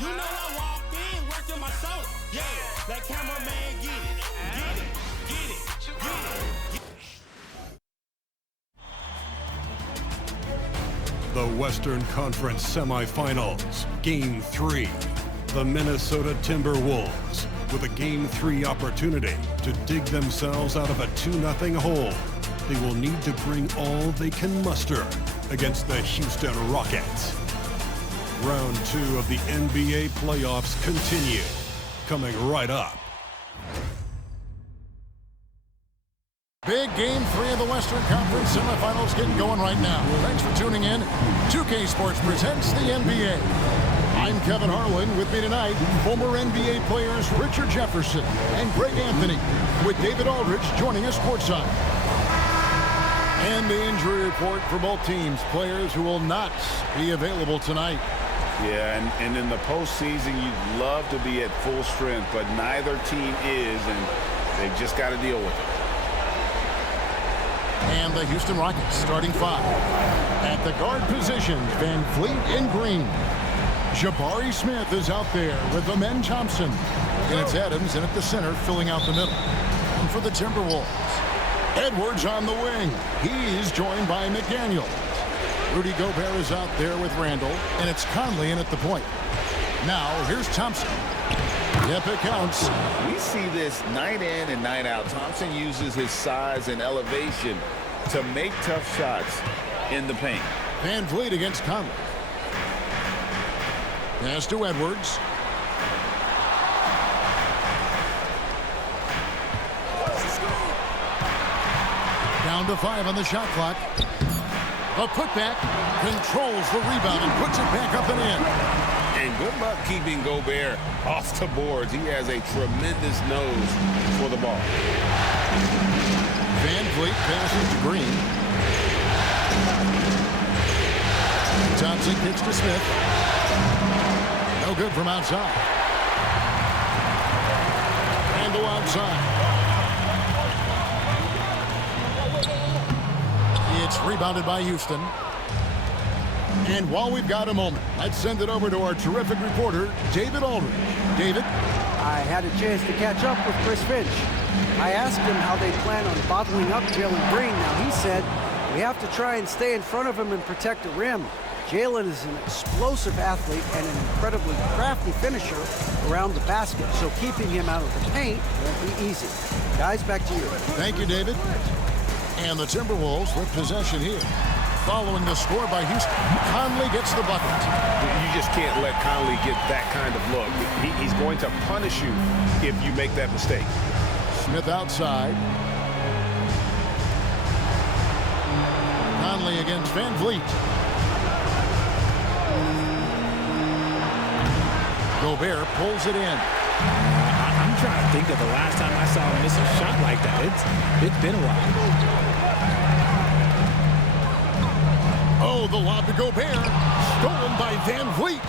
You know I walked in, worked on my shoulder. Yeah, that cameraman get it, get it, get it, get it. The Western Conference Semifinals, Game 3. The Minnesota Timberwolves, with a Game 3 opportunity to dig themselves out of a 2-0 hole. They will need to bring all they can muster against the Houston Rockets. Round 2 of the NBA playoffs continue, coming right up. Big Game 3 of the Western Conference Semifinals getting going right now. Thanks for tuning in. 2K Sports presents the NBA. I'm Kevin Harlan. With me tonight, former NBA players Richard Jefferson and Greg Anthony, with David Aldridge joining us courtside. And the injury report for both teams, players who will not be available tonight. Yeah, and in the postseason, you'd love to be at full strength, but neither team is, and they've just got to deal with it. And the Houston Rockets starting 5. At the guard position, Van Vliet and Green. Jabari Smith is out there with Amen Thompson. And it's Adams in at the center, filling out the middle. And for the Timberwolves, Edwards on the wing. He's joined by McDaniel. Rudy Gobert is out there with Randall, and it's Conley in at the point. Now, here's Thompson. Yep, it counts. We see this night in and night out. Thompson uses his size and elevation to make tough shots in the paint. Van Vliet against Conley. Pass to Edwards. Down to 5 on the shot clock. A putback, controls the rebound and puts it back up and in. And good luck keeping Gobert off the boards. He has a tremendous nose for the ball. Van Vliet passes to Green. Thompson kicks to Smith. No good from outside. Randall outside. It's rebounded by Houston. And while we've got a moment, let's send it over to our terrific reporter, David Aldridge. David? I had a chance to catch up with Chris Finch. I asked him how they plan on bottling up Jalen Green. Now, he said, we have to try and stay in front of him and protect the rim. Jalen is an explosive athlete and an incredibly crafty finisher around the basket, so keeping him out of the paint won't be easy. Guys, back to you. Thank you, David. And the Timberwolves with possession here. Following the score by Houston, Conley gets the bucket. You just can't let Conley get that kind of look. He's going to punish you if you make that mistake. Smith outside. Conley against Van Vliet. Gobert pulls it in. I'm trying to think of the last time I saw him miss a shot like that. It's been a while. Oh, the lob to Gobert. Stolen by Van Vliet.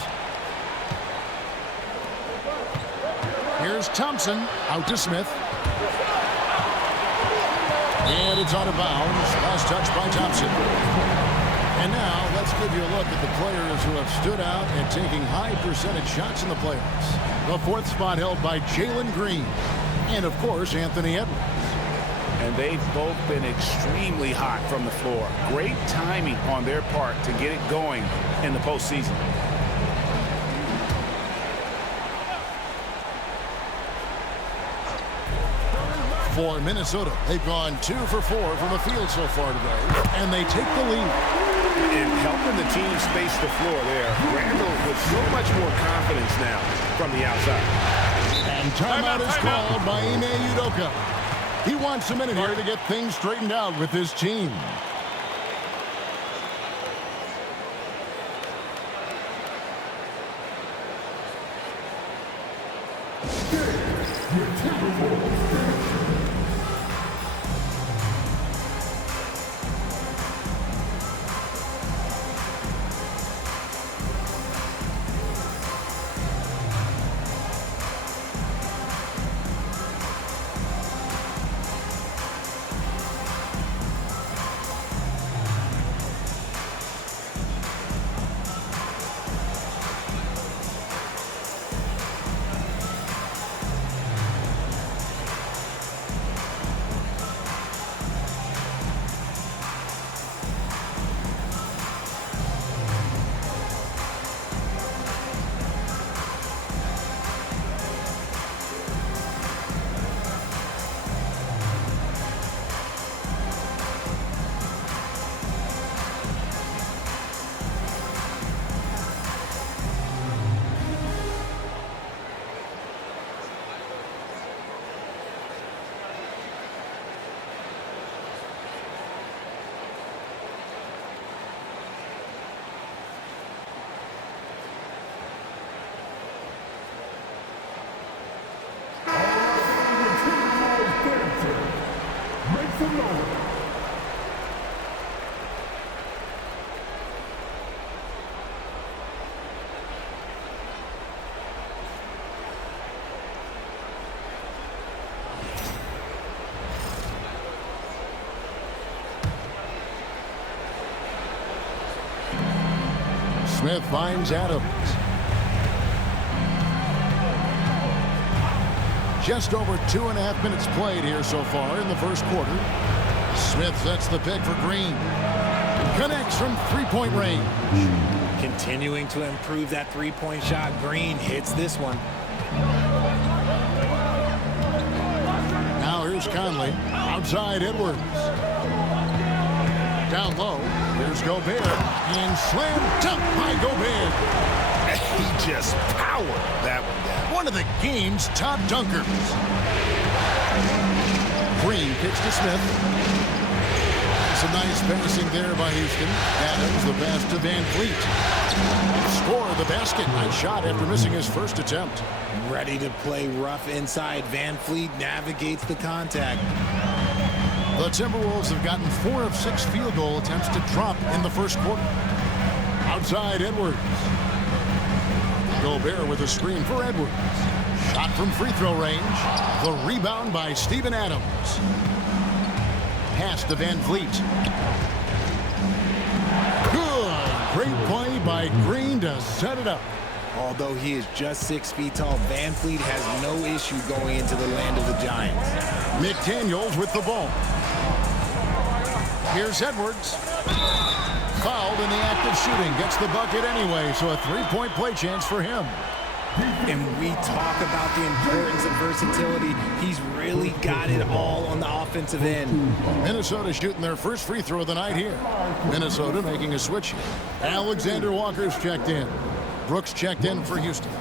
Here's Thompson. Out to Smith. And it's out of bounds. Last touch by Thompson. And now let's give you a look at the players who have stood out and taking high percentage shots in the playoffs. The 4th spot held by Jalen Green. And, of course, Anthony Edwards. And they've both been extremely hot from the floor. Great timing on their part to get it going in the postseason. For Minnesota, they've gone 2 for 4 from the field so far today, and they take the lead. And helping the team space the floor there. Randall with so much more confidence now from the outside. And timeout is called by Ime Udoka. He wants a minute here to get things straightened out with his team. Smith finds Adams. Just over 2.5 minutes played here so far in the first quarter. Smith sets the pick for Green. Connects from three-point range. Continuing to improve that three-point shot. Green hits this one. Now here's Conley. Outside Edwards. Down low. Here's Gobert. And slam dunk by Gobert. He just powered that one down. One of the game's top dunkers. Green kicks to Smith. Some nice passing there by Houston. Adams the pass to Van Fleet. Score the basket. Nice shot after missing his first attempt. Ready to play rough inside. Van Fleet navigates the contact. The Timberwolves have gotten 4 of 6 field goal attempts to drop in the first quarter. Outside Edwards. Gobert with a screen for Edwards. Shot from free throw range. The rebound by Steven Adams. Pass to Van Fleet. Good. Great play by Green to set it up. Although he is just 6 feet tall, Van Fleet has no issue going into the land of the Giants. McDaniels with the ball. Here's Edwards. Fouled in the act of shooting. Gets the bucket anyway, so a three-point play chance for him. And we talk about the importance of versatility. He's really got it all on the offensive end. Minnesota shooting their first free throw of the night here. Minnesota making a switch. Alexander Walker's checked in. Brooks checked in for Houston.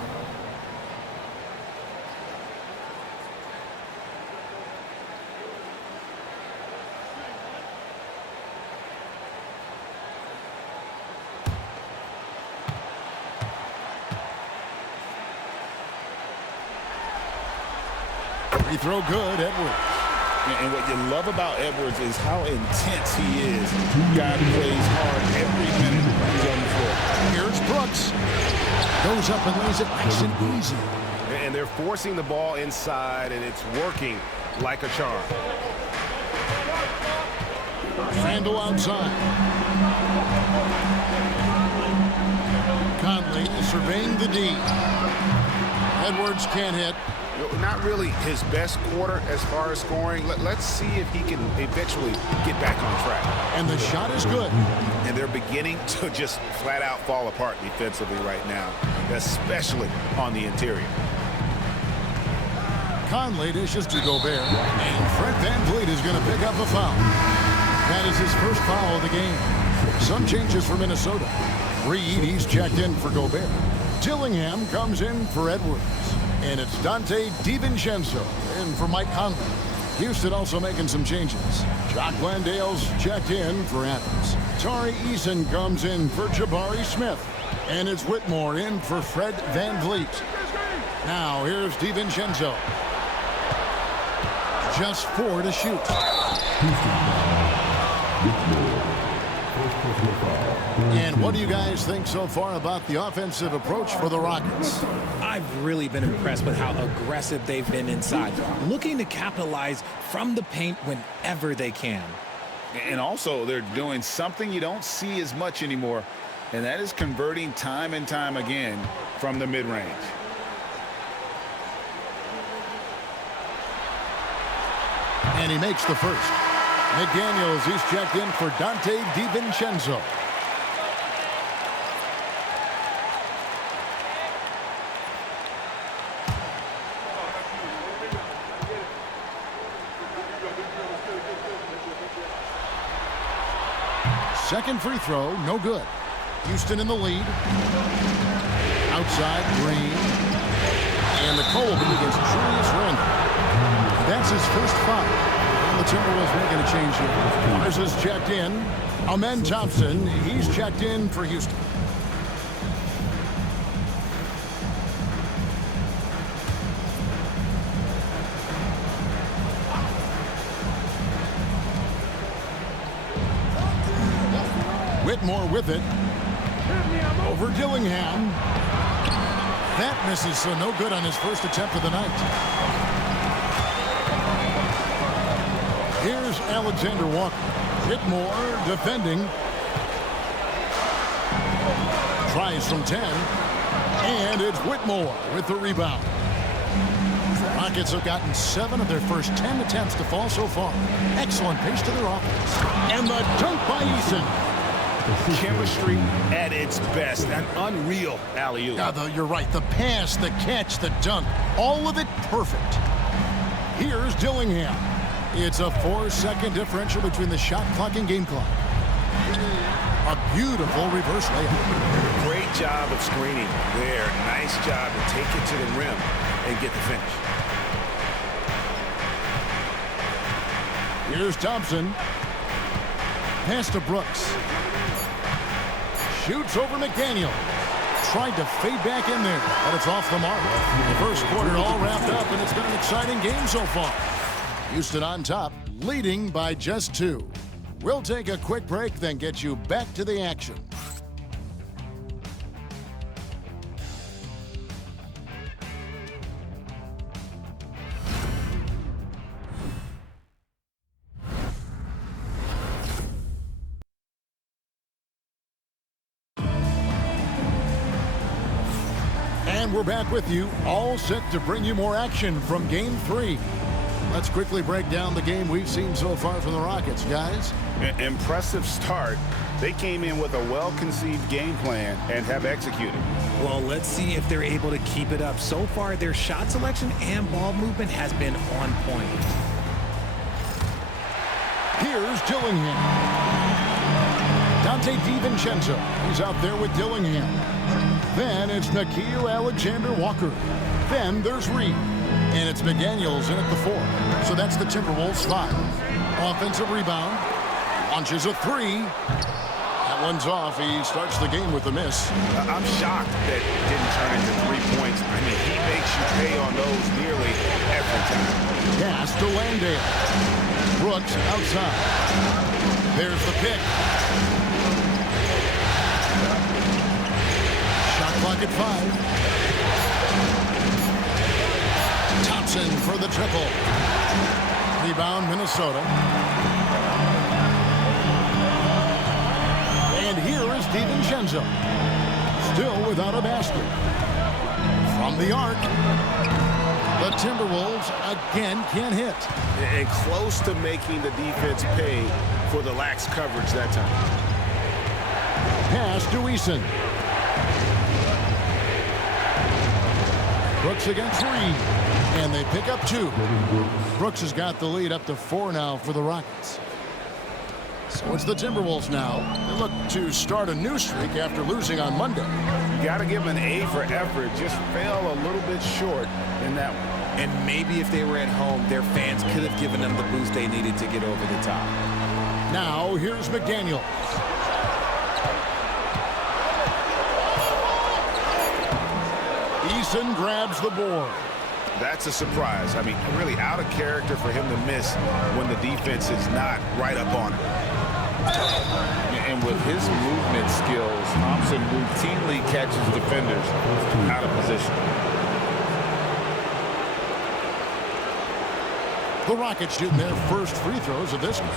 Free throw good, Edwards. And what you love about Edwards is how intense he is. Guy plays hard every minute he's on the floor. Here's Brooks. Goes up and lays it nice and easy. And they're forcing the ball inside, and it's working like a charm. Randall outside. Conley is surveying the D. Edwards can't hit. Not really his best quarter as far as scoring. Let's see if he can eventually get back on track. And the shot is good. And they're beginning to just flat out fall apart defensively right now, especially on the interior. Conley dishes to Gobert. And Fred VanVleet is going to pick up a foul. That is his first foul of the game. Some changes for Minnesota. Reed, he's checked in for Gobert. Dillingham comes in for Edwards. And it's Dante DiVincenzo in for Mike Conley. Houston also making some changes. Jock Landale's checked in for Adams. Tari Eason comes in for Jabari Smith. And it's Whitmore in for Fred VanVleet. Now here's DiVincenzo. Just 4 to shoot. And what do you guys think so far about the offensive approach for the Rockets? I've really been impressed with how aggressive they've been inside, looking to capitalize from the paint whenever they can. And also, they're doing something you don't see as much anymore, and that is converting time and time again from the mid-range. And he makes the first. McDaniels, he's checked in for Dante DiVincenzo. Second free throw, no good. Houston in the lead. Outside, Green. And the call will be against Julius Randle. That's his first foul. And the Timberwolves making a change here. Mars is checked in. Amen Thompson, he's checked in for Houston. Whitmore with it. Over Dillingham. That misses, so no good on his first attempt of the night. Here's Alexander Walker. Whitmore defending. Tries from 10. And it's Whitmore with the rebound. Rockets have gotten 7 of their first 10 attempts to fall so far. Excellent pace to their offense. And the dunk by Eason. Chemistry at its best. An unreal alley-oop. Yeah, you're right. The pass, the catch, the dunk, all of it perfect. Here's Dillingham. It's a 4-second differential between the shot clock and game clock. A beautiful reverse layup. Great job of screening there. Nice job to take it to the rim and get the finish. Here's Thompson. Pass to Brooks. Shoots over McDaniel. Tried to fade back in there, but it's off the mark. The first quarter all wrapped up, and it's been an exciting game so far. Houston on top, leading by just 2. We'll take a quick break, then get you back to the action. And we're back with you, all set to bring you more action from Game 3. Let's quickly break down the game we've seen so far from the Rockets, guys. Impressive start. They came in with a well-conceived game plan and have executed. Well, let's see if they're able to keep it up. So far, their shot selection and ball movement has been on point. Here's Dillingham. Dante DiVincenzo. He's out there with Dillingham. Then it's Nickeil Alexander-Walker. Then there's Reed. And it's McDaniels in at the 4. So that's the Timberwolves 5. Offensive rebound. Launches a 3. That one's off. He starts the game with a miss. I'm shocked that it didn't turn into 3 points. I mean, he makes you pay on those nearly every time. Pass to Landale. Brooks outside. There's the pick. Shot clock at 5. Thompson for the triple. Rebound, Minnesota. And here is DiVincenzo. Still without a basket. From the arc. The Timberwolves again can't hit. And close to making the defense pay for the lax coverage that time. Pass to Eason. Brooks against Reed. And they pick up 2. Brooks has got the lead up to 4 now for the Rockets. So it's the Timberwolves now. They look to start a new streak after losing on Monday. You got to give them an A for effort. Just fell a little bit short in that one. And maybe if they were at home, their fans could have given them the boost they needed to get over the top. Now here's McDaniel. Eason grabs the board. That's a surprise. I mean, really out of character for him to miss when the defense is not right up on him. And with his movement skills, Thompson routinely catches defenders out of position. The Rockets shooting their first free throws of this game.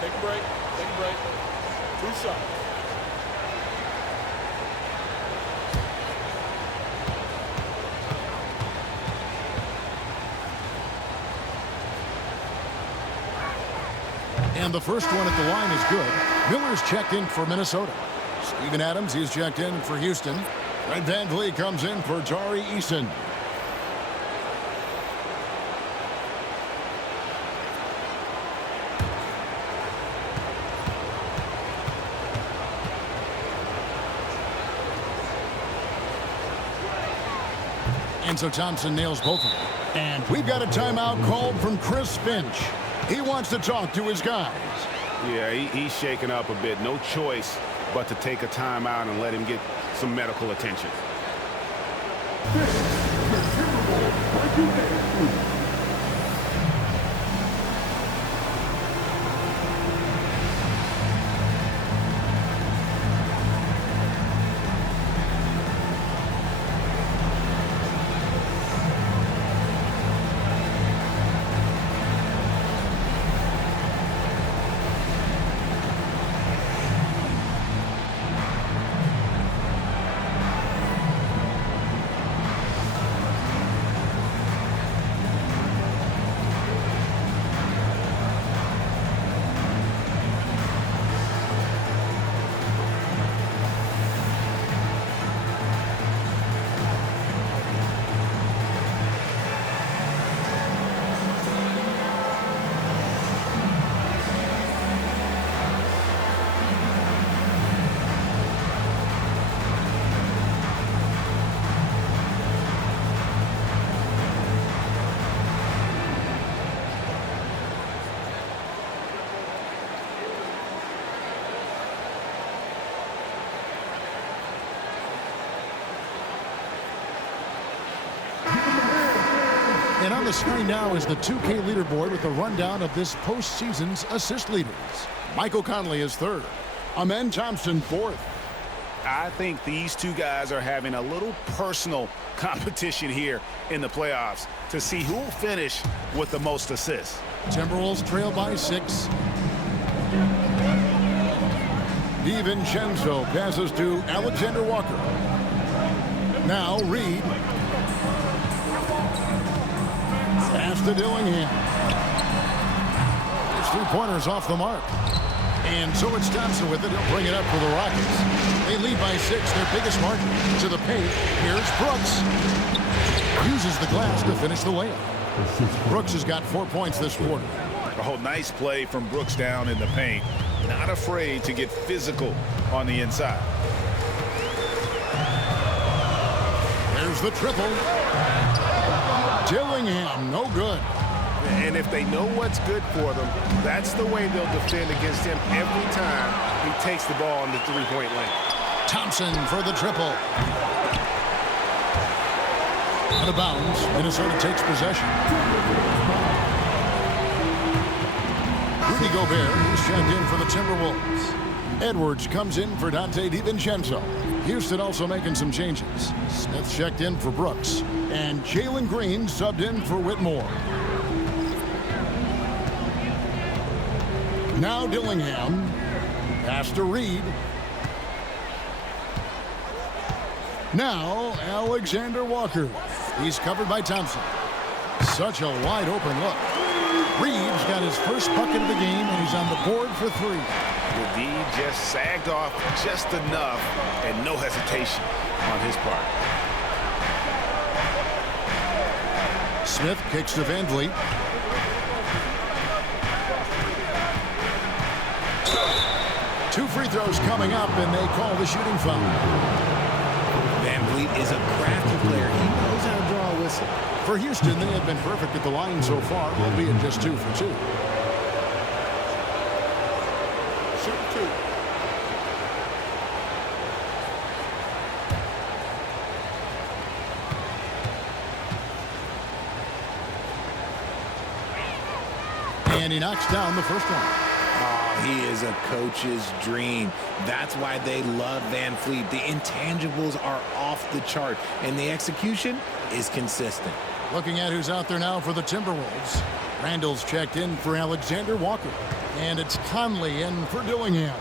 Take a break. Take a break. 2 shots. And the first one at the line is good. Miller's checked in for Minnesota. Steven Adams, he's checked in for Houston. Fred VanVleet comes in for Tari Eason. And so Thompson nails both of them. And we've got a timeout called from Chris Finch. He wants to talk to his guys. Yeah, he's shaken up a bit. No choice but to take a timeout and let him get some medical attention. And on the screen now is the 2K leaderboard with a rundown of this postseason's assist leaders. Michael Conley is third. Amen Thompson fourth. I think these two guys are having a little personal competition here in the playoffs to see who will finish with the most assists. Timberwolves trail by 6. DiVincenzo passes to Alexander Walker. Now Reed. Pass to Dillingham. His three-pointers off the mark. And so it's Thompson with it. He'll bring it up for the Rockets. They lead by 6, their biggest margin. To the paint. Here's Brooks. Uses the glass to finish the layup. Brooks has got 4 points this quarter. Oh, nice play from Brooks down in the paint. Not afraid to get physical on the inside. There's the triple. Dillingham, no good. And if they know what's good for them, that's the way they'll defend against him every time he takes the ball in the three-point lane. Thompson for the triple. Out of bounds. Minnesota takes possession. Rudy Gobert, who's checked in for the Timberwolves. Edwards comes in for Dante DiVincenzo. Houston also making some changes. Smith checked in for Brooks. And Jalen Green subbed in for Whitmore. Now Dillingham. Pass to Reed. Now Alexander Walker. He's covered by Thompson. Such a wide open look. Reed's got his first bucket of the game, and he's on the board for 3. The D just sagged off just enough, and no hesitation on his part. Smith kicks to Van Vliet. Two free throws coming up, and they call the shooting foul. Van Vliet is a crafty player. He knows how to draw a whistle. For Houston, they have been perfect at the line so far, albeit just 2 for 2. Shoot 2. And he knocks down the first one. He is a coach's dream. That's why they love Van Vliet. The intangibles are off the chart, and the execution is consistent. Looking at who's out there now for the Timberwolves. Randall's checked in for Alexander Walker. And it's Conley in for Dillingham.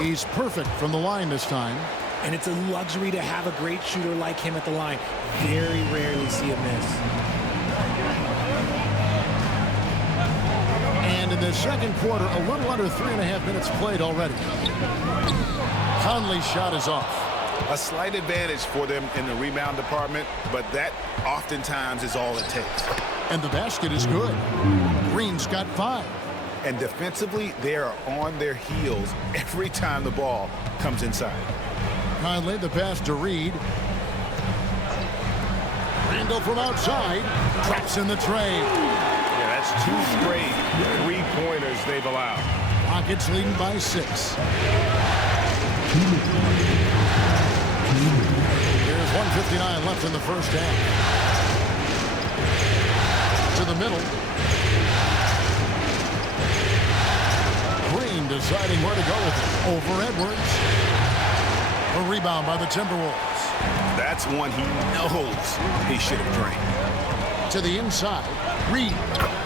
He's perfect from the line this time. And it's a luxury to have a great shooter like him at the line. Very rarely see a miss. And in the second quarter, a little under 3.5 minutes played already. Conley's shot is off. A slight advantage for them in the rebound department, but that oftentimes is all it takes. And the basket is good. Green's got 5. And defensively, they are on their heels every time the ball comes inside. Conley, the pass to Reed. Randall from outside. Traps in the tray. Yeah, that's 2 straight three-pointers they've allowed. Rockets leading by 6. There's 1:59 left in the first half. To the middle. Green deciding where to go with it. Over Edwards. A rebound by the Timberwolves. That's one he knows he should have drained. To the inside. Reed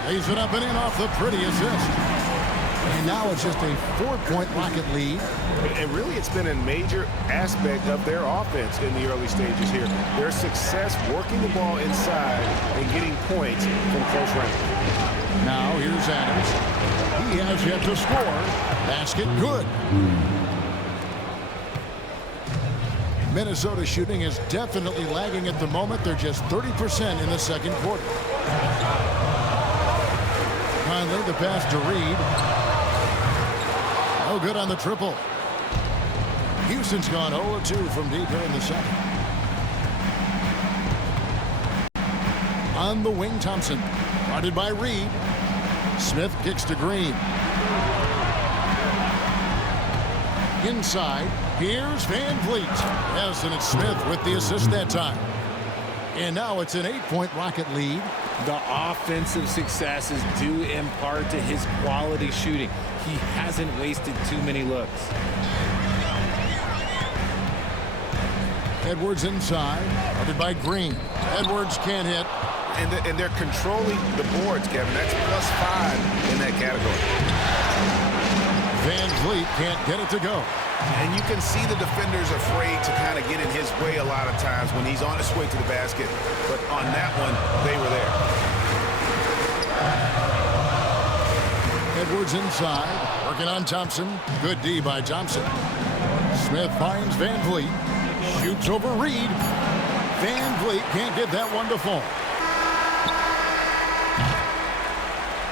lays it up and in off the pretty assist. And now it's just a 4-point Rocket lead. And really, it's been a major aspect of their offense in the early stages here. Their success working the ball inside and getting points from close range. Now here's Adams. He has yet to score. Basket good. Minnesota shooting is definitely lagging at the moment. They're just 30% in the second quarter. Finally, the pass to Reed. No good on the triple. Houston's gone 0-2 from deep here in the second. On the wing, Thompson. Guarded by Reed. Smith kicks to Green. Inside, here's Van Vliet. Yes, and it's Smith with the assist that time. And now it's an 8-point Rocket lead. The offensive success is due in part to his quality shooting. He hasn't wasted too many looks. Edwards inside, guarded by Green. Edwards can't hit. And they're controlling the boards, Kevin. That's +5 in that category. Van Vliet can't get it to go. And you can see the defenders afraid to kind of get in his way a lot of times when he's on his way to the basket. But on that one, they were there. Edwards inside, working on Thompson. Good D by Thompson. Smith finds Van Vliet. Shoots over Reed. Van Vliet can't get that one to fall.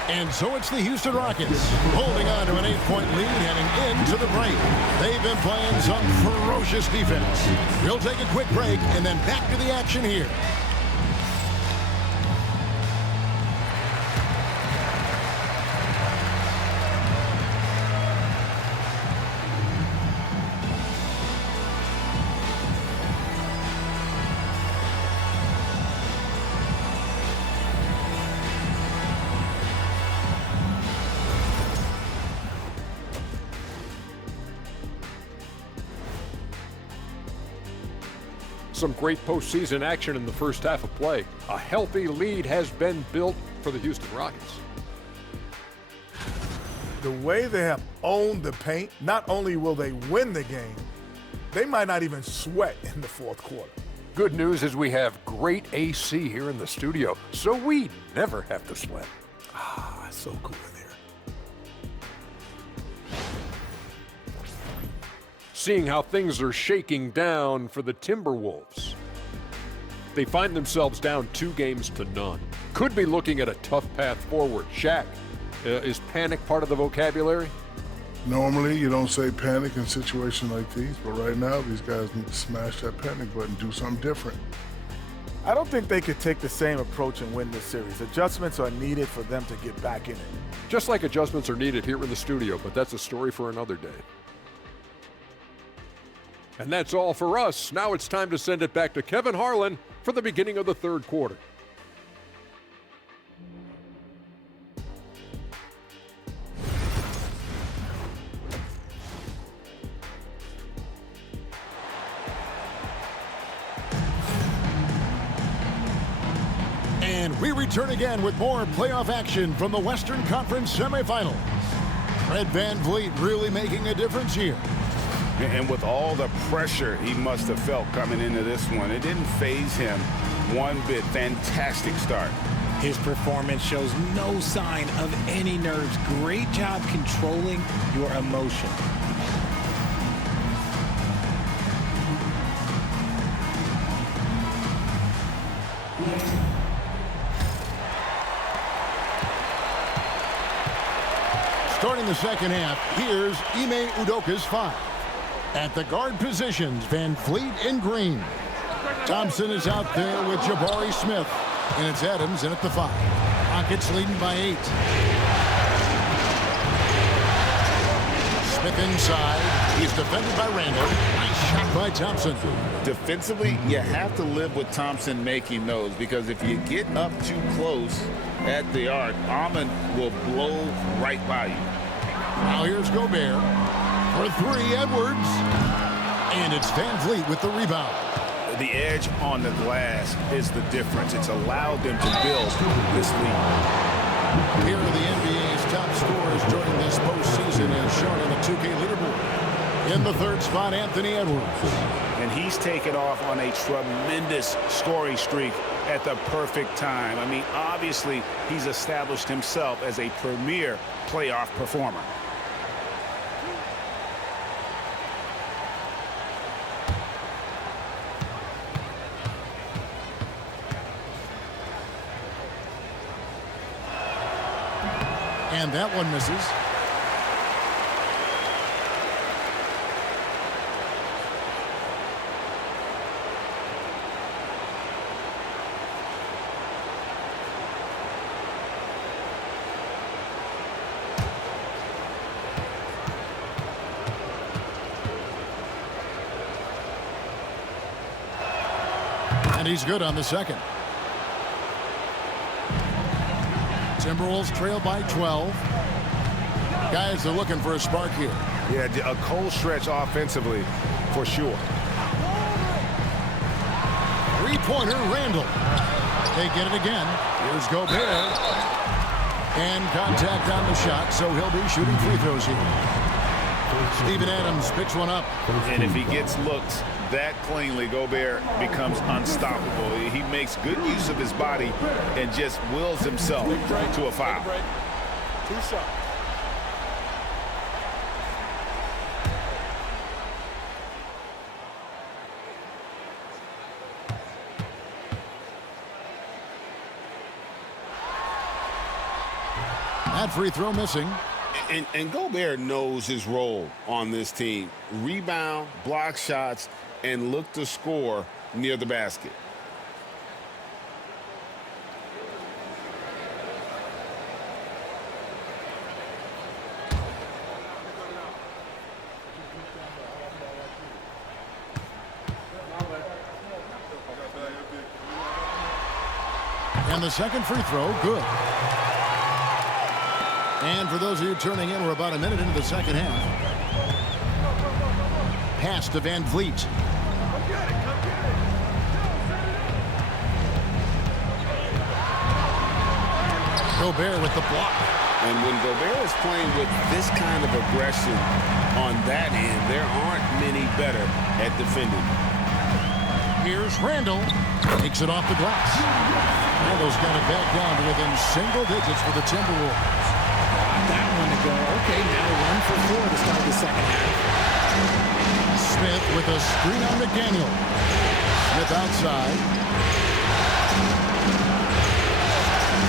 And so it's the Houston Rockets holding on to an 8-point lead heading into the break. They've been playing some ferocious defense. We'll take a quick break and then back to the action here. Some great postseason action in the first half of play. A healthy lead has been built for the Houston Rockets. The way they have owned the paint, not only will they win the game, they might not even sweat in the fourth quarter. Good news is we have great AC here in the studio, so we never have to sweat. Ah, it's so cool in here. Seeing how things are shaking down for the Timberwolves. They find themselves down 2-0. Could be looking at a tough path forward. Shaq, is panic part of the vocabulary? Normally, you don't say panic in situations like these, but right now, these guys need to smash that panic button, do something different. I don't think they could take the same approach and win this series. Adjustments are needed for them to get back in it. Just like adjustments are needed here in the studio, but that's a story for another day. And that's all for us. Now it's time to send it back to Kevin Harlan for the beginning of the third quarter. And we return again with more playoff action from the Western Conference semifinals. Fred Van Vliet really making a difference here. And with all the pressure he must have felt coming into this one, it didn't faze him one bit. Fantastic start. His performance shows no sign of any nerves. Great job controlling your emotion. Starting the second half, here's Ime Udoka's 5. At the guard positions, Van Vliet and Green. Thompson is out there with Jabari Smith. And it's Adams in at the 5. Rockets leading by 8. Smith inside. He's defended by Randall. Nice shot by Thompson. Defensively, you have to live with Thompson making those, because if you get up too close at the arc, Amon will blow right by you. Now here's Gobert. For 3, Edwards. And it's Van Vliet with the rebound. The edge on the glass is the difference. It's allowed them to build this lead. Here are the NBA's top scorers during this postseason as shown on the 2K leaderboard. In the third spot, Anthony Edwards. And he's taken off on a tremendous scoring streak at the perfect time. I mean, obviously, he's established himself as a premier playoff performer. And that one misses. And he's good on the second. Timberwolves trail by 12. Guys, they're looking for a spark here. Yeah, a cold stretch offensively for sure. Three-pointer, Randall. They get it again. Here's Gobert. And contact on the shot, so he'll be shooting free throws here. Steven Adams picks one up. And if he gets looks that cleanly, Gobert becomes unstoppable. He makes good use of his body and just wills himself to a foul. Two shots. That free throw missing. And Gobert knows his role on this team. Rebound, block shots, and look to score near the basket. And the second free throw, good. And for those of you turning in, we're about a minute into the second half. Pass to Van Vliet. Gobert with the block. And when Gobert is playing with this kind of aggression on that end, there aren't many better at defending. Here's Randall. Takes it off the glass. Randall's got it back down to within single digits for the Timberwolves. That one to go. Okay, now 1 for 4 to start the second half. Smith with a screen on McDaniel. Smith outside.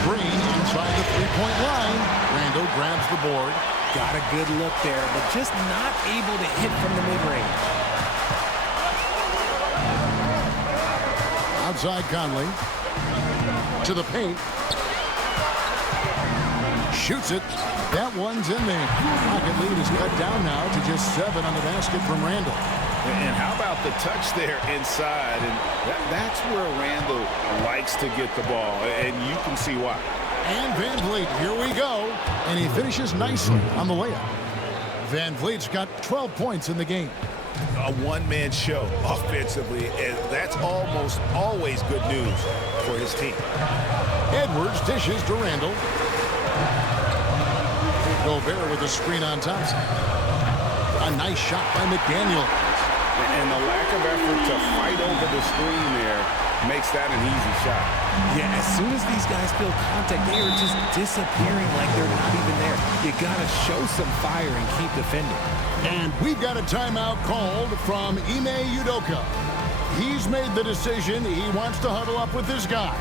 Green inside the three-point line. Randall grabs the board. Got a good look there, but just not able to hit from the mid-range. Outside Conley. To the paint. Shoots it. That one's in there. Pocket lead is cut down now to just 7 on the basket from Randall. And how about the touch there inside? And that's where Randall likes to get the ball, and you can see why. And Van Vliet, here we go. And he finishes nicely on the layup. Van Vliet's got 12 points in the game. A one-man show offensively, and that's almost always good news for his team. Edwards dishes to Randall. Gobert with a screen on Thompson. A nice shot by McDaniel. And the lack of effort to fight over the screen there makes that an easy shot. Yeah, as soon as these guys feel contact, they are just disappearing like they're not even there. You got to show some fire and keep defending. And we've got a timeout called from Ime Udoka. He's made the decision. He wants to huddle up with his guys.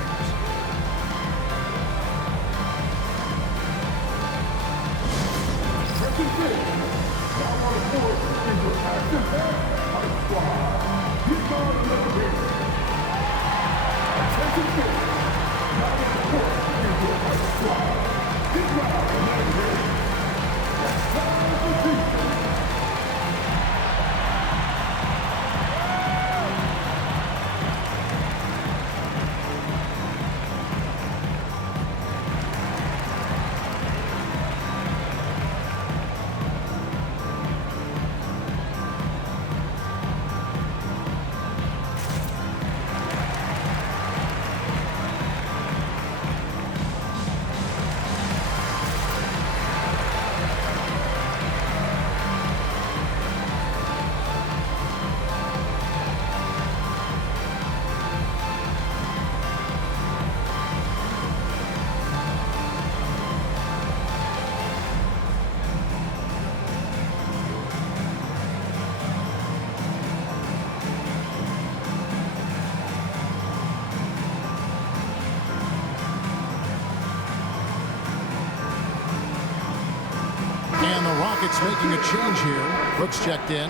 And the Rockets making a change here. Brooks checked in.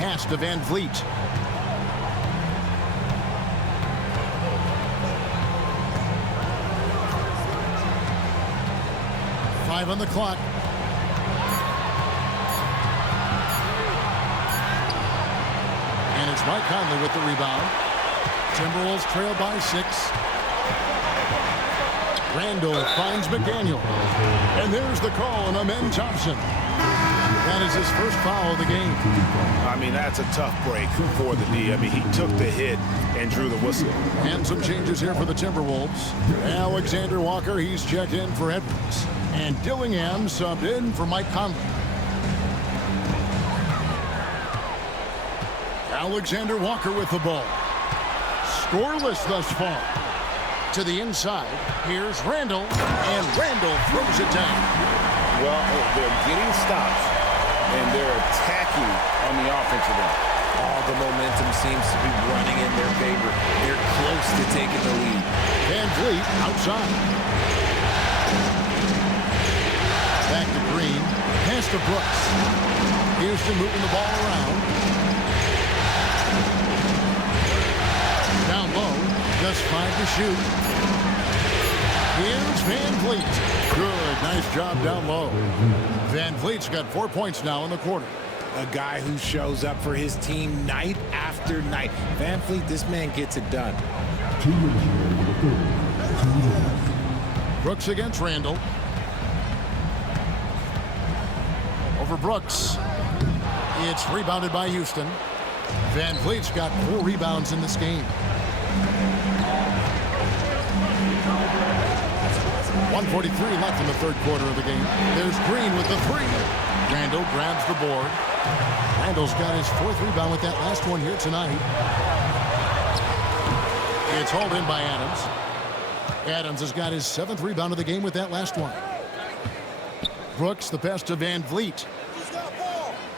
Pass to Van Vliet. Five on the clock. And it's Mike Conley with the rebound. Timberwolves trail by 6. Randall finds McDaniel. And there's the call on Amen Thompson. That is his first foul of the game. I mean, that's a tough break for the D. I mean, he took the hit and drew the whistle. And some changes here for the Timberwolves. Alexander Walker, he's checked in for Edwards. And Dillingham subbed in for Mike Conley. Alexander Walker with the ball. Scoreless thus far. To the inside. Here's Randall. And Randall throws it down. Well, they're getting stops, and they're attacking on the offensive end. All the momentum seems to be running in their favor. They're close to taking the lead. Van Vliet outside. Back to Green. Pass to Brooks. Houston moving the ball around. Down low. Just 5 to shoot. Here's Van Vliet. Good. Nice job down low. Van Vliet's got 4 points now in the quarter. A guy who shows up for his team night after night. Van Vliet, this man gets it done. Brooks against Randall. Over Brooks. It's rebounded by Houston. Van Vliet's got 4 rebounds in this game. 1:43 left in the third quarter of the game. There's Green with the 3. Randall grabs the board. Randall's got his 4th rebound with that last one here tonight. It's hauled in by Adams. Adams has got his 7th rebound of the game with that last one. Brooks, the pass to Van Vliet.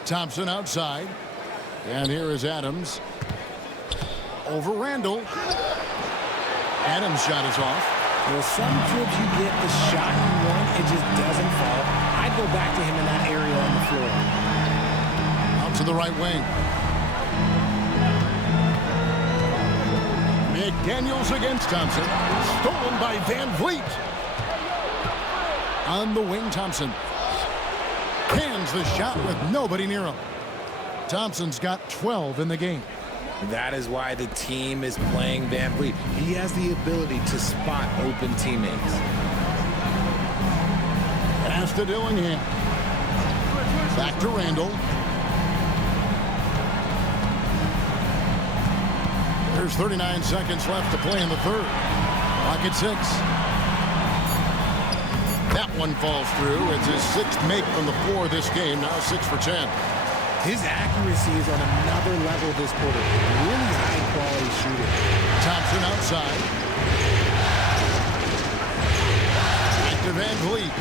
Thompson outside. And here is Adams. Over Randall. Adams' shot is off. Well, some trips you get the shot you want, it just doesn't fall. I'd go back to him in that area on the floor. Out to the right wing. McDaniels against Thompson. Stolen by Van Vliet. On the wing, Thompson. Hands the shot with nobody near him. Thompson's got 12 in the game. That is why the team is playing Van Vliet. He has the ability to spot open teammates. Pass to Dillingham. Back to Randall. There's 39 seconds left to play in the third. Clock at 6. That one falls through. It's his 6th make from the floor this game. Now 6 for 10. His accuracy is on another level this quarter. Really high-quality shooting. Thompson outside. Back to Van Vliet.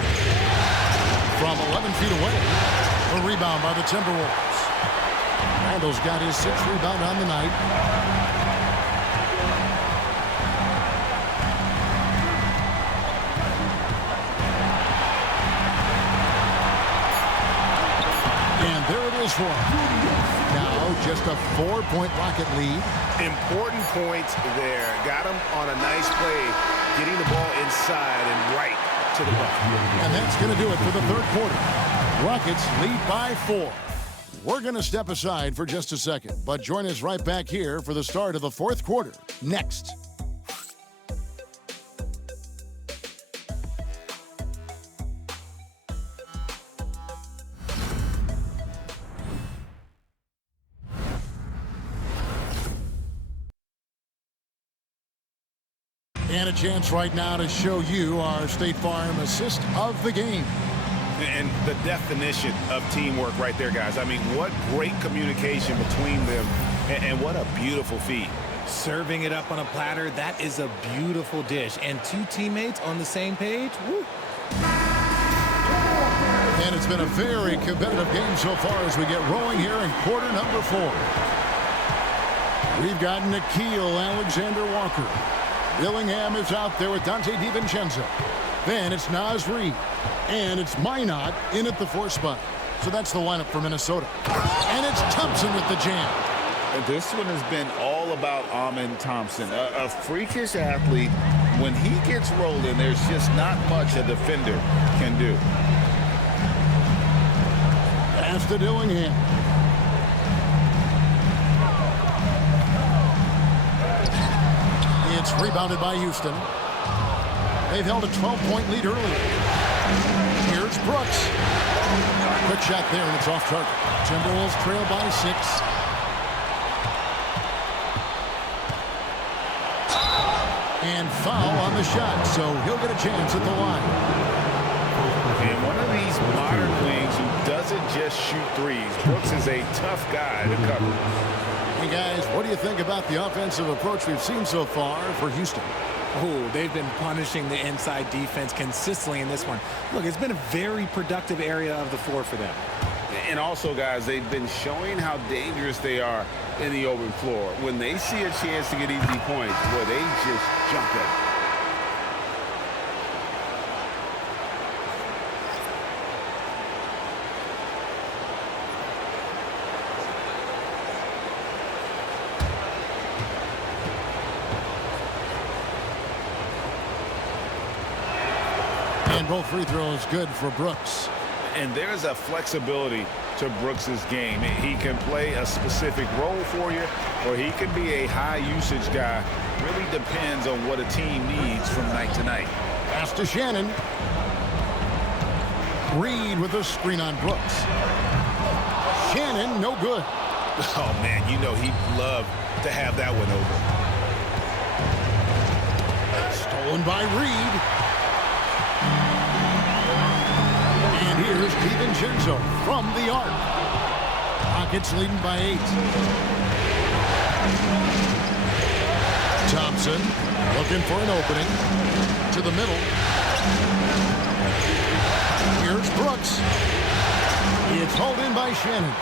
From 11 feet away. A rebound by the Timberwolves. Randall's got his 6th rebound on the night. And there it is for him. Now just a 4-point Rocket lead. Important points there. Got him on a nice play, getting the ball inside and right to the bucket. And that's going to do it for the third quarter. Rockets lead by 4. We're going to step aside for just a second, but join us right back here for the start of the fourth quarter next. And a chance right now to show you our State Farm assist of the game. And the definition of teamwork right there, guys. I mean, what great communication between them, and what a beautiful feed. Serving it up on a platter, that is a beautiful dish. And 2 teammates on the same page, woo. And it's been a very competitive game so far as we get rolling here in quarter number 4. We've got Nickeil Alexander-Walker. Dillingham is out there with Dante DiVincenzo. Then it's Naz Reid. And it's Minot in at the 4 spot. So that's the lineup for Minnesota. And it's Thompson with the jam. This one has been all about Amen Thompson, a freakish athlete. When he gets rolling, there's just not much a defender can do. Pass to Dillingham. It's rebounded by Houston. They've held a 12-point lead earlier. Here's Brooks. Quick shot there, and it's off target. Timberwolves trail by 6. And foul on the shot, so he'll get a chance at the line. And one of these modern wings who doesn't just shoot threes. Brooks is a tough guy to cover. Hey, guys, what do you think about the offensive approach we've seen so far for Houston? Oh, they've been punishing the inside defense consistently in this one. Look, it's been a very productive area of the floor for them. And also, guys, they've been showing how dangerous they are in the open floor. When they see a chance to get easy points, boy, they just jump at it. And both free throws good for Brooks. And there's a flexibility to Brooks's game. He can play a specific role for you, or he can be a high-usage guy. Really depends on what a team needs from night to night. Pass to Shannon. Reed with a screen on Brooks. Shannon, no good. Oh, man, you know he'd love to have that one over. Stolen by Reed. And here's DiVincenzo from the arc. Rockets leading by 8. Thompson looking for an opening. To the middle. Here's Brooks. It's hauled in by Shannon.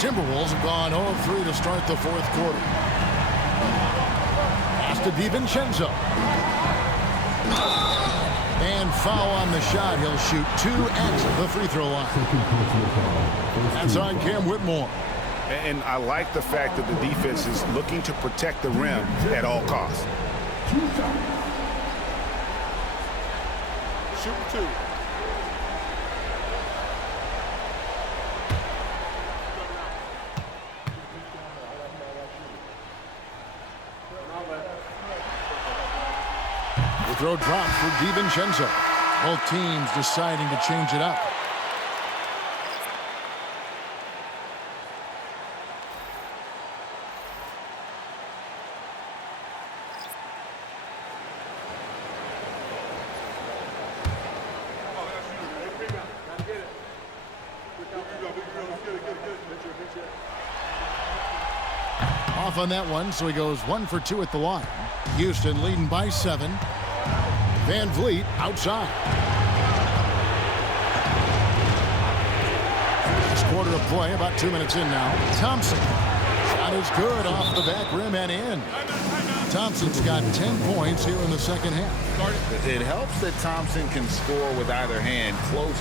Timberwolves have gone 0-3 to start the fourth quarter. Pass to DiVincenzo. And foul on the shot. He'll shoot 2 at the free throw line. That's on Cam Whitmore. And I like the fact that the defense is looking to protect the rim at all costs. Shooting 2. The throw dropped for DiVincenzo. Both teams deciding to change it up. Off on that one, so he goes 1 for 2 at the line. Houston leading by 7. Van Vliet outside. This quarter of play, about 2 minutes in now. Thompson. Shot is good off the back rim and in. Thompson's got 10 points here in the second half. It helps that Thompson can score with either hand close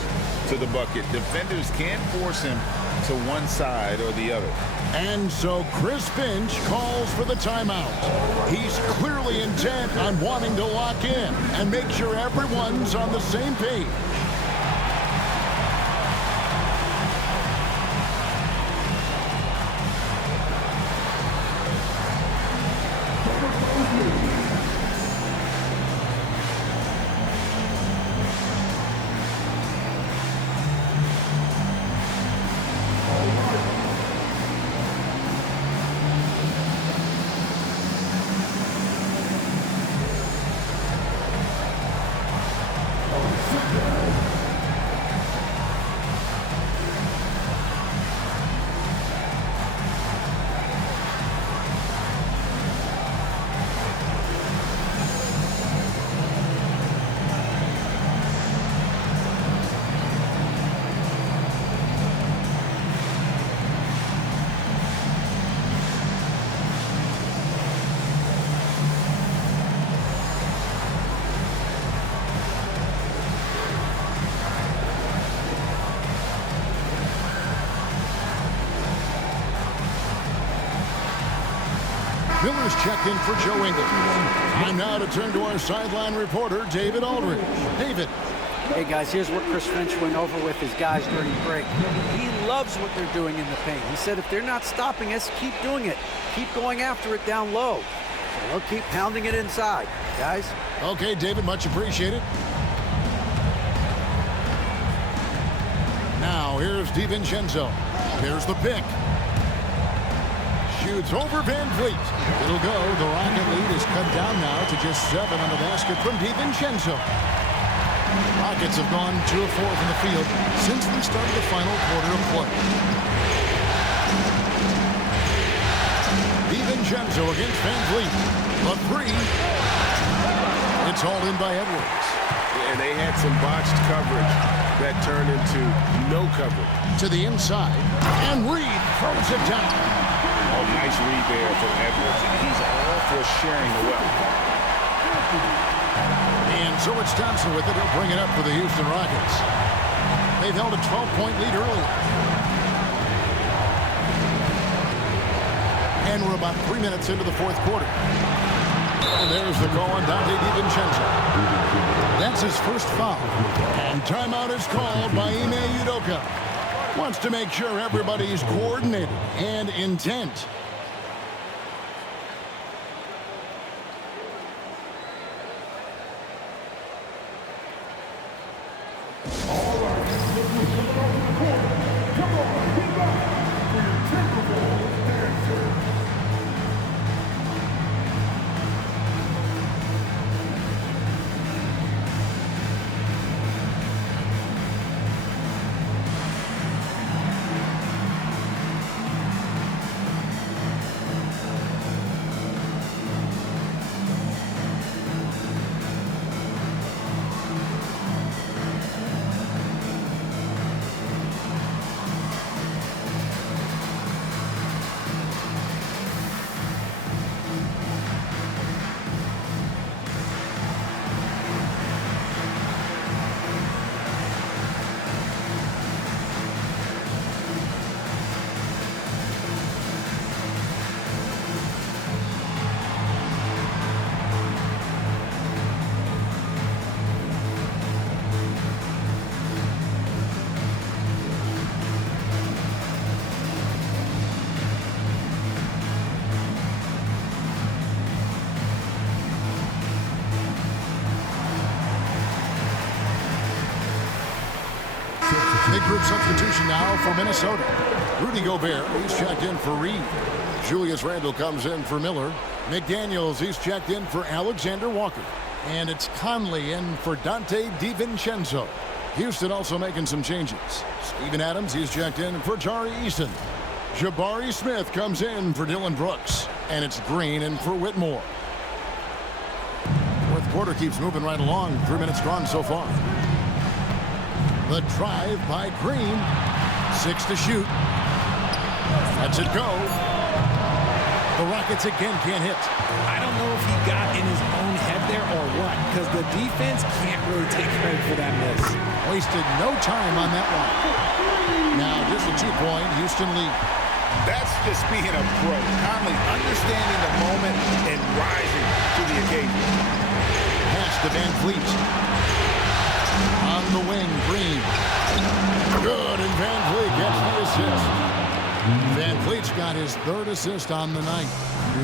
to the bucket. Defenders can't force him to one side or the other. And so Chris Finch calls for the timeout. He's clearly intent on wanting to lock in and make sure everyone's on the same page. Miller's checked in for Joe Ingles. Time now to turn to our sideline reporter, David Aldridge. David. Hey, guys, here's what Chris Finch went over with his guys during the break. He loves what they're doing in the paint. He said if they're not stopping us, keep doing it. Keep going after it down low. So they'll keep pounding it inside, guys. Okay, David, much appreciated. Now, here's DiVincenzo. Here's the pick. Shoots over Van Fleet. It'll go. The Rocket lead is cut down now to just 7 on the basket from DiVincenzo. Rockets have gone 2 of 4 from the field since the start of the final quarter of play. DiVincenzo against Van Fleet. The 3. It's hauled in by Edwards. And they had some botched coverage that turned into no coverage. To the inside, and Reed throws it down. Oh, nice read there from Edwards. He's all for sharing the wealth. And so it's Thompson with it. He'll bring it up for the Houston Rockets. They've held a 12-point lead earlier. And we're about 3 minutes into the fourth quarter. And there's the call on Dante DiVincenzo. That's his first foul. And timeout is called by Ime Udoka. Wants to make sure everybody's coordinated and intent. Big group substitution now for Minnesota. Rudy Gobert, he's checked in for Reed. Julius Randle comes in for Miller. McDaniels, he's checked in for Alexander Walker. And it's Conley in for Dante DiVincenzo. Houston also making some changes. Steven Adams, he's checked in for Tari Eason. Jabari Smith comes in for Dylan Brooks. And it's Green in for Whitmore. Fourth quarter keeps moving right along. 3 minutes gone so far. The drive by Green. 6 to shoot. Lets it go. The Rockets again can't hit. I don't know if he got in his own head there or what, because the defense can't really take credit for that miss. Wasted no time on that one. Now just a 2-point Houston lead. That's just being a pro. Conley understanding the moment and rising to the occasion. Pass to Van Fleet. On the wing, Green. Good, and Van Fleet gets the assist. Van Fleet's got his 3rd assist on the night.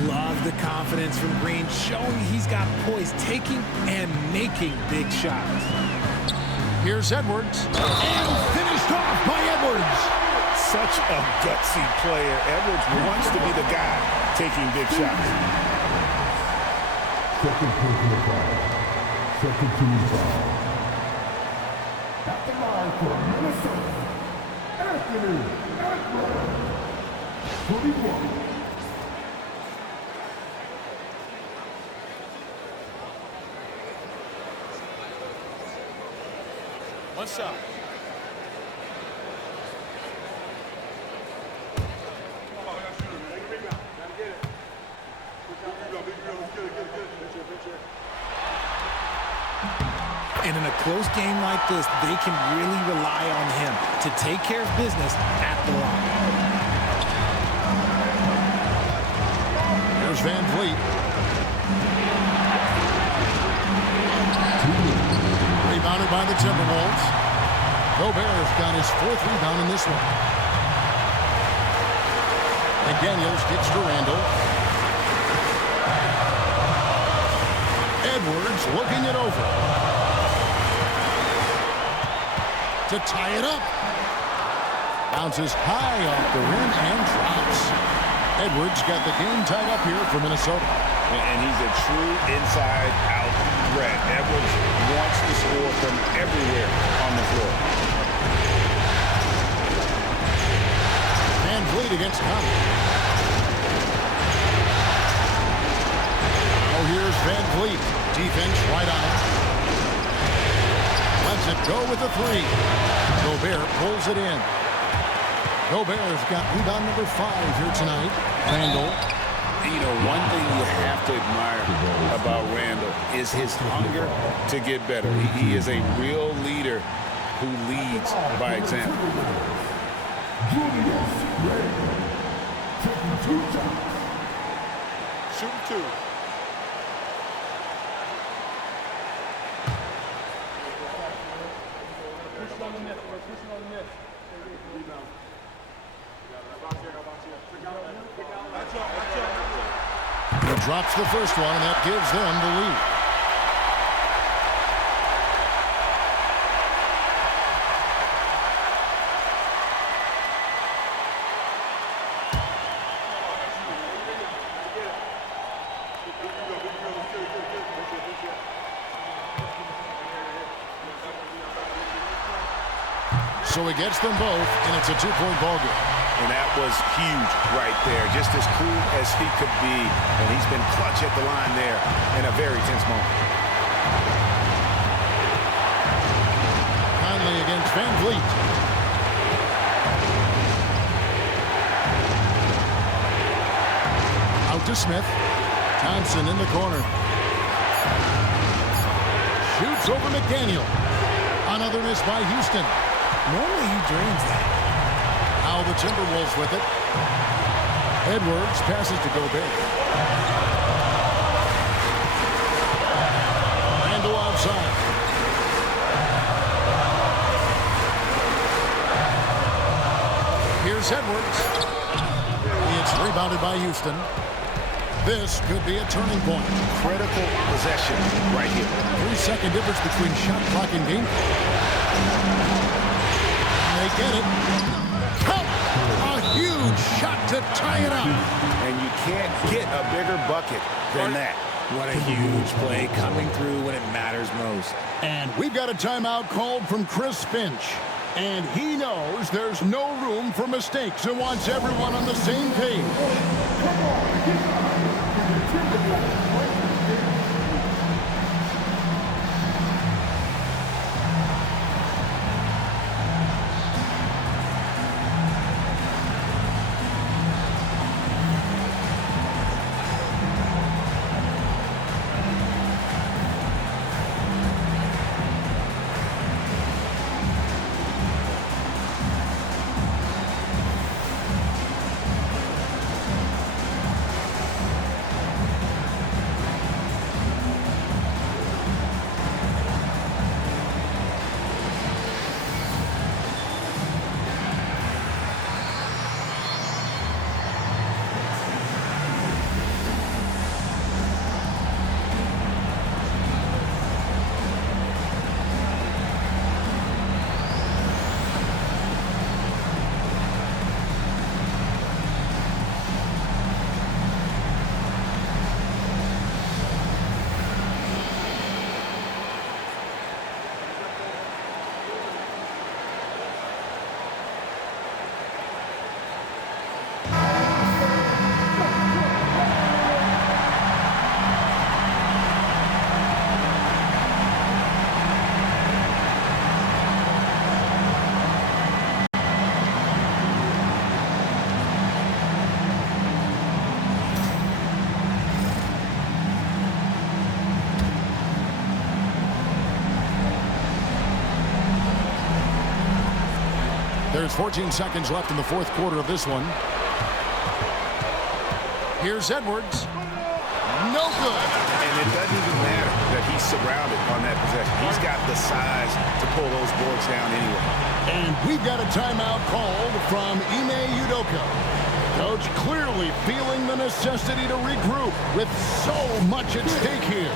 Love the confidence from Green, showing he's got poise, taking and making big shots. Here's Edwards. And finished off by Edwards. Such a gutsy player. Edwards wants to be the guy taking big shots. Second personal foul. Second team foul. At the line for Minnesota, Anthony Edwards, 21. One shot. And in a close game like this, they can really rely on him to take care of business at the line. Here's Van Vliet. Rebounded by the Timberwolves. Gobert's got his 4th rebound in this one. McDaniels gets to Randall. Edwards looking it over. To tie it up. Bounces high off the rim and drops. Edwards got the game tied up here for Minnesota. And he's a true inside-out threat. Edwards wants to score from everywhere on the floor. Van Vliet against Conley. Now here's Van Vliet. Defense right on him. Lets it go with the 3. Gobert pulls it in. Gobert's got rebound number 5 here tonight. Randall. You know, one thing you have to admire about Randall is his hunger to get better. He is a real leader who leads by example. Julius Randle, taking 2 shots. Shooting 2. He drops the first one, and that gives them the lead. So he gets them both, and it's a 2-point ball game. And that was huge right there. Just as cool as he could be. And he's been clutch at the line there in a very tense moment. Conley against Van Vliet. Out to Smith. Thompson in the corner. Shoots over McDaniel. Another miss by Houston. Normally he drains that. Now the Timberwolves with it. Edwards passes to Gobert. Randall outside. Here's Edwards. It's rebounded by Houston. This could be a turning point. Critical possession right here. 3-second difference between shot clock and game. They get it. Count! A huge shot to tie it up. And you can't get a bigger bucket than that. What a huge play coming through when it matters most. And we've got a timeout called from Chris Finch. And he knows there's no room for mistakes and wants everyone on the same page. There's 14 seconds left in the fourth quarter of this one. Here's Edwards. no good. And it doesn't even matter that he's surrounded on that possession. He's got the size to pull those boards down anyway. And we've got a timeout called from Ime Udoka. Coach clearly feeling the necessity to regroup with so much at stake here.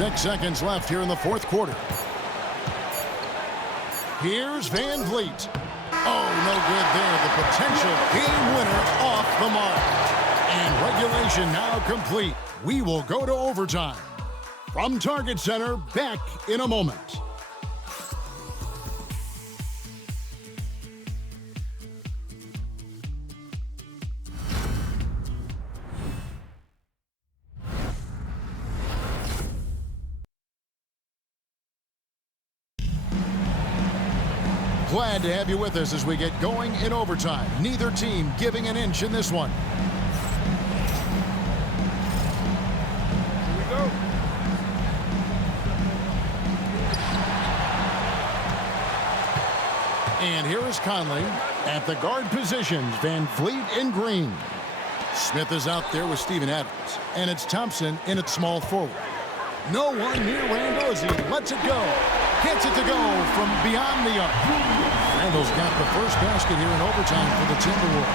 Six seconds left here in the fourth quarter. Here's Van Vliet. Oh, no good there. The potential game winner off the mark. And regulation now complete. We will go to overtime. From Target Center, back in a moment. Glad to have you with us as we get going in overtime. Neither team giving an inch in this one. Here we go. And here is Conley at the guard positions. Van Vliet in green. Smith is out there with Steven Adams. And it's Thompson in at small forward. No one near Randall as he lets it go. Gets it to go from beyond the arc. Randall's got the first basket here in overtime for the Timberwolves.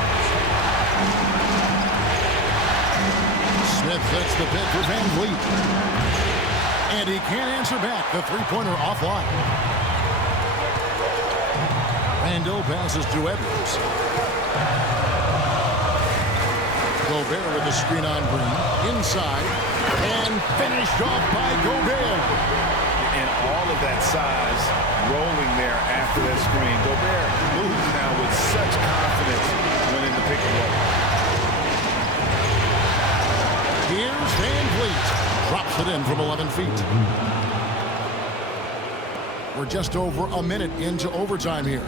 Smith sets the pick for Van Vliet. And he can't answer back. The three-pointer offline. Randall passes to Edwards. Gobert with the screen on Green. Inside. And finished off by Gobert. And all of that size rolling there after that screen. Gobert moves now with such confidence when in the pick and roll. Here's Van Vliet. Drops it in from 11 feet. We're just over a minute into overtime here.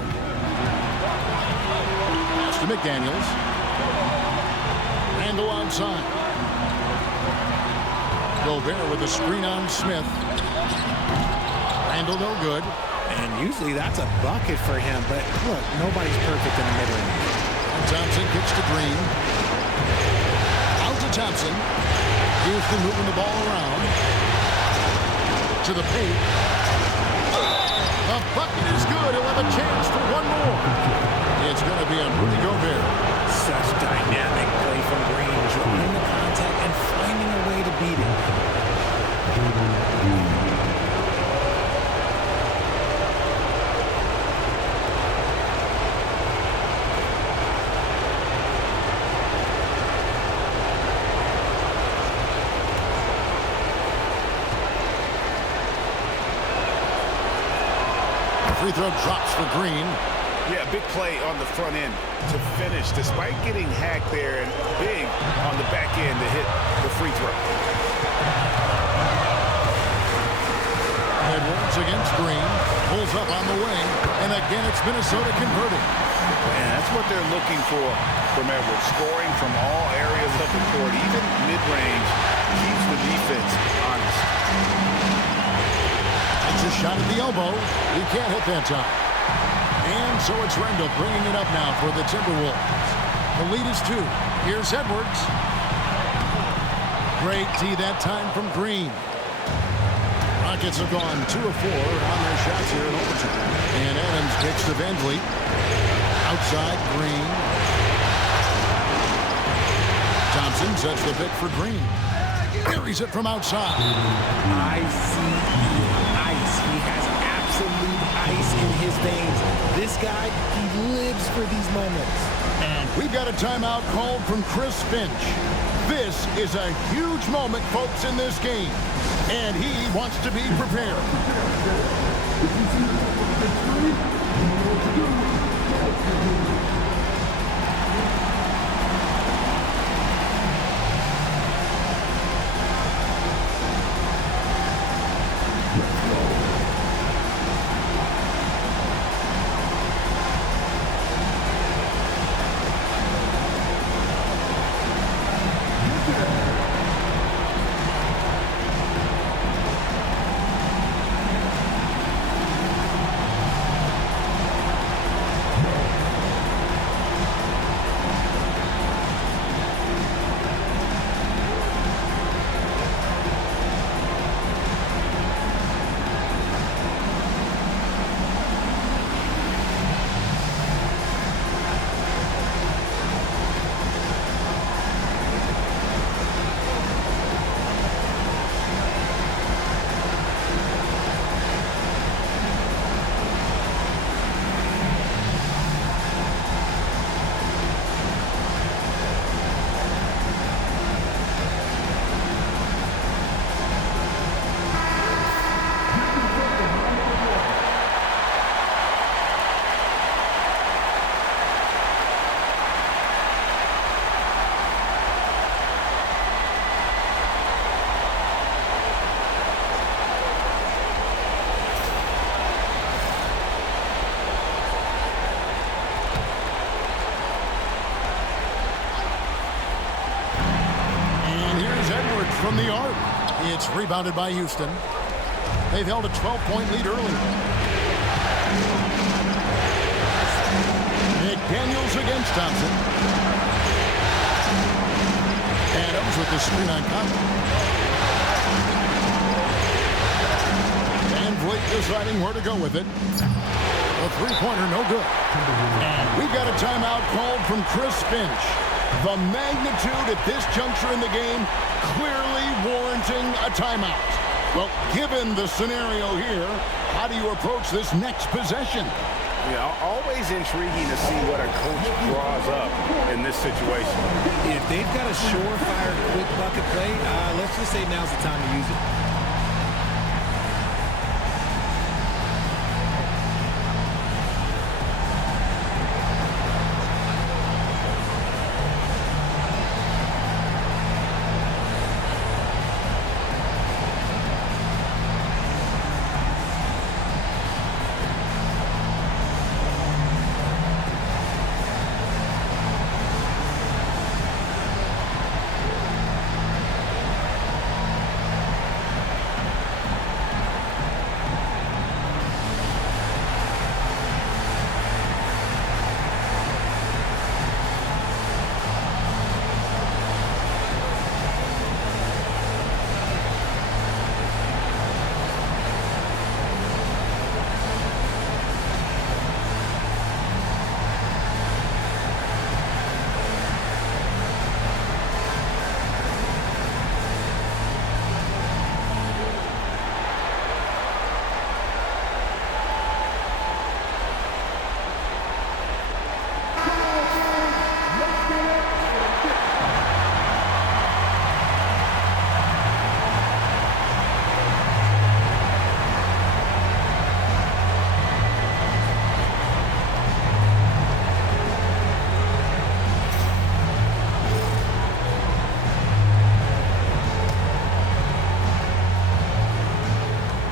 Pass to McDaniels. Randall outside. Gobert with the screen on Smith. Randall no good. And usually that's a bucket for him, but look, nobody's perfect in the mid-range. Thompson kicks to Green. Out to Thompson. Houston moving the ball around. To the paint. The bucket is good. He'll have a chance for one more. It's going to be a Rudy Gobert. Such dynamic play from Green, drawing the contact and finding a way to beat it. Free throw drops for Green. Yeah, big play on the front end to finish, despite getting hacked there, and big on the back end to hit the free throw. Edwards against Green. Pulls up on the wing, and again it's Minnesota converting. And that's what they're looking for from Edwards. Scoring from all areas of the court, even mid-range, keeps the defense honest. It's a shot at the elbow. He can't hit that time. And so it's Randall bringing it up now for the Timberwolves. The lead is 2. Here's Edwards. Great D that time from Green. Rockets have gone 2 of 4 on their shots here in overtime. And Adams kicks to Van Vliet. Outside, Green. Thompson sets the pick for Green. Carries it from outside. ICE. He has absolute ice in his veins. This guy, he lives for these moments. And we've got a timeout called from Chris Finch. This is a huge moment, folks, in this game. And he wants to be prepared. From the arc. It's rebounded by Houston. They've held a 12-point lead early. McDaniels against Thompson. Adams with the screen on Conley. Van Vliet deciding where to go with it. A three-pointer, no good. And we've got a timeout called from Chris Finch. The magnitude at this juncture in the game clearly warranting a timeout. Well, given the scenario here, how do you approach this next possession? Yeah, always intriguing to see what a coach draws up in this situation. If they've got a surefire quick bucket play, let's just say now's the time to use it.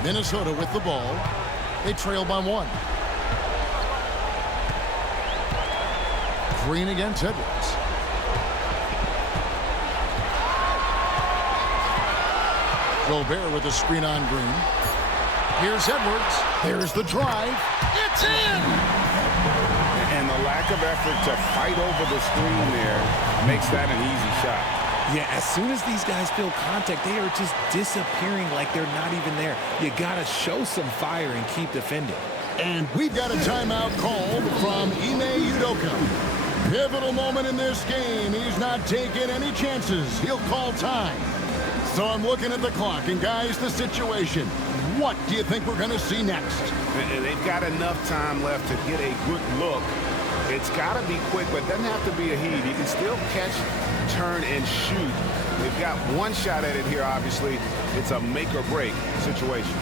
Minnesota with the ball. They trail by 1. Green against Edwards. Gobert with a screen on Green. Here's Edwards. There's the drive. It's in! And the lack of effort to fight over the screen there makes that an easy shot. Yeah, as soon as these guys feel contact, they are just disappearing like they're not even there. You got to show some fire and keep defending. And we've got a timeout called from Ime Udoka. Pivotal moment in this game. He's not taking any chances. He'll call time. So I'm looking at the clock, and guys, the situation. What do you think we're going to see next? They've got enough time left to get a good look. It's got to be quick, but it doesn't have to be a heat. You can still catch, turn, and shoot. They've got one shot at it here, obviously. It's a make-or-break situation.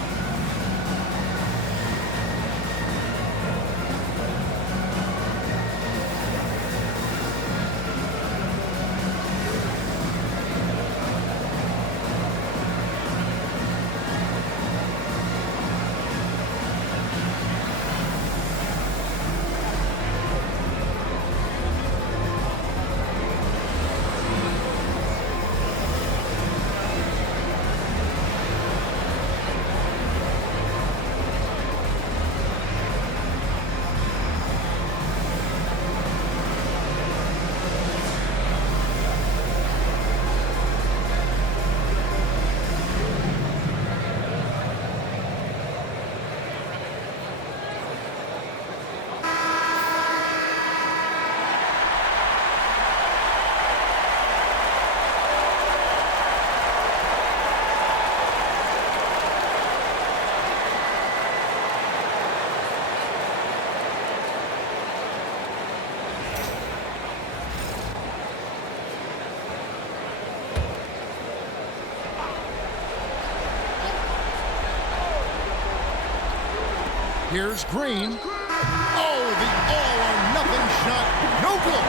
Here's Green. Oh, the all-or-nothing shot. No good.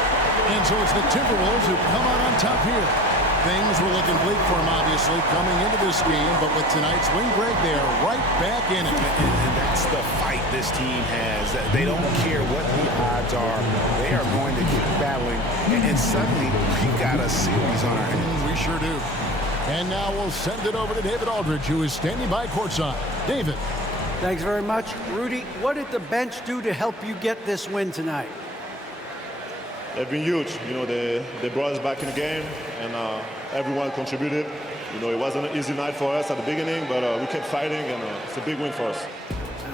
And so it's the Timberwolves who come out on top here. Things were looking bleak for them, obviously, coming into this game. But with tonight's win, Greg, they are right back in it. And that's the fight this team has. They don't care what the odds are. They are going to keep battling. And suddenly, we've got a series on our hands. We sure do. And now we'll send it over to David Aldridge, who is standing by courtside. David. Thanks very much. Rudy, what did the bench do to help you get this win tonight? They've been huge. You know, they brought us back in the game, and everyone contributed. You know, it wasn't an easy night for us at the beginning, but we kept fighting, and it's a big win for us.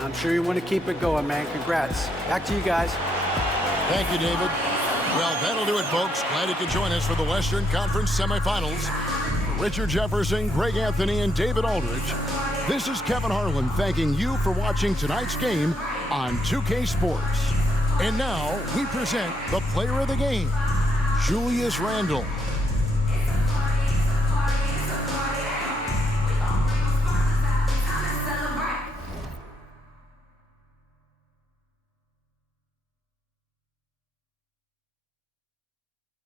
I'm sure you want to keep it going, man. Congrats. Back to you guys. Thank you, David. Well, that'll do it, folks. Glad you could join us for the Western Conference semifinals. Richard Jefferson, Greg Anthony, and David Aldridge. This is Kevin Harlan thanking you for watching tonight's game on 2K Sports. And now we present the player of the game, Julius Randle.